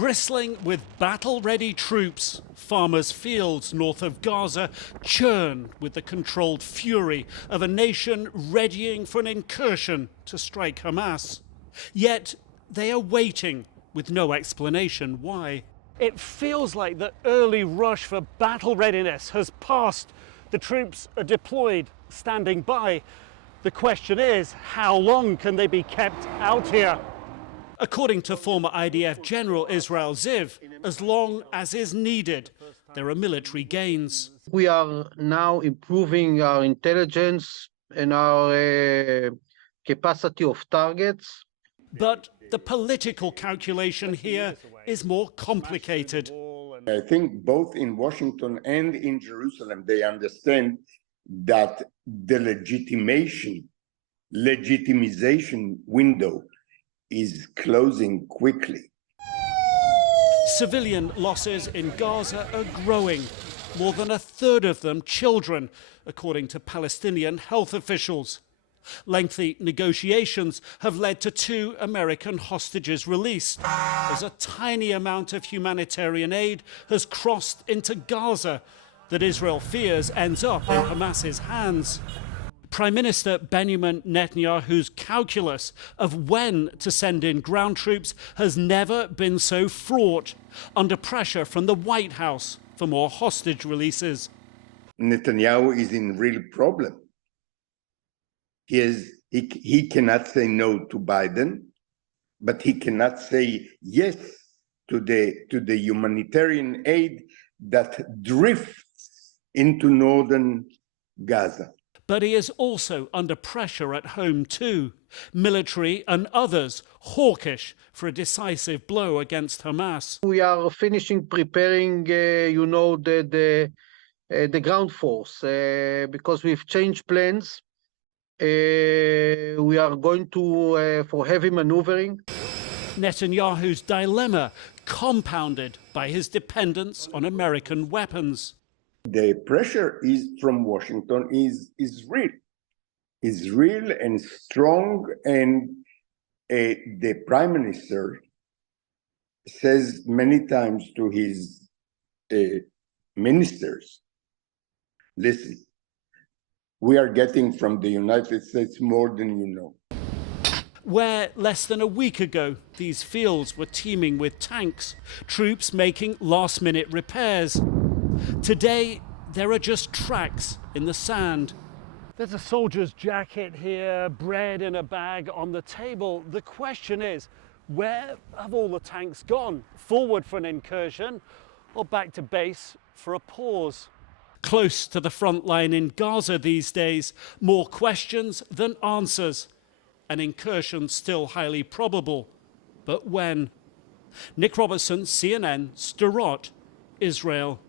Bristling with battle-ready troops, farmers' fields north of Gaza churn with the controlled fury of a nation readying for an incursion to strike Hamas. Yet they are waiting with no explanation why. It feels like the early rush for battle readiness has passed. The troops are deployed, standing by. The question is, how long can they be kept out here? According to former IDF General Israel Ziv, as long as is needed, there are military gains. We are now improving our intelligence and our capacity of targets. But the political calculation here is more complicated. I think both in Washington and in Jerusalem, they understand that the legitimization window is closing quickly. Civilian losses in Gaza are growing, more than a third of them children, according to Palestinian health officials. Lengthy negotiations have led to 2 American hostages released, as a tiny amount of humanitarian aid has crossed into Gaza that Israel fears ends up in Hamas's hands. Prime Minister Benjamin Netanyahu's calculus of when to send in ground troops has never been so fraught, under pressure from the White House for more hostage releases. Netanyahu is in real problem. He cannot say no to Biden, but he cannot say yes to the humanitarian aid that drifts into northern Gaza. But he is also under pressure at home too. Military and others hawkish for a decisive blow against Hamas. We are finishing preparing, the ground force because we've changed plans. We are going to for heavy maneuvering. Netanyahu's dilemma compounded by his dependence on American weapons. The pressure from Washington is real and strong, and the Prime Minister says many times to his ministers, listen, we are getting from the United States more than you know. Where less than a week ago these fields were teeming with tanks, troops making last-minute repairs. Today, there are just tracks in the sand. There's a soldier's jacket here, bread in a bag on the table. The question is, where have all the tanks gone? Forward for an incursion or back to base for a pause? Close to the front line in Gaza these days, more questions than answers. An incursion still highly probable, but when? Nick Robertson, CNN, Sderot, Israel.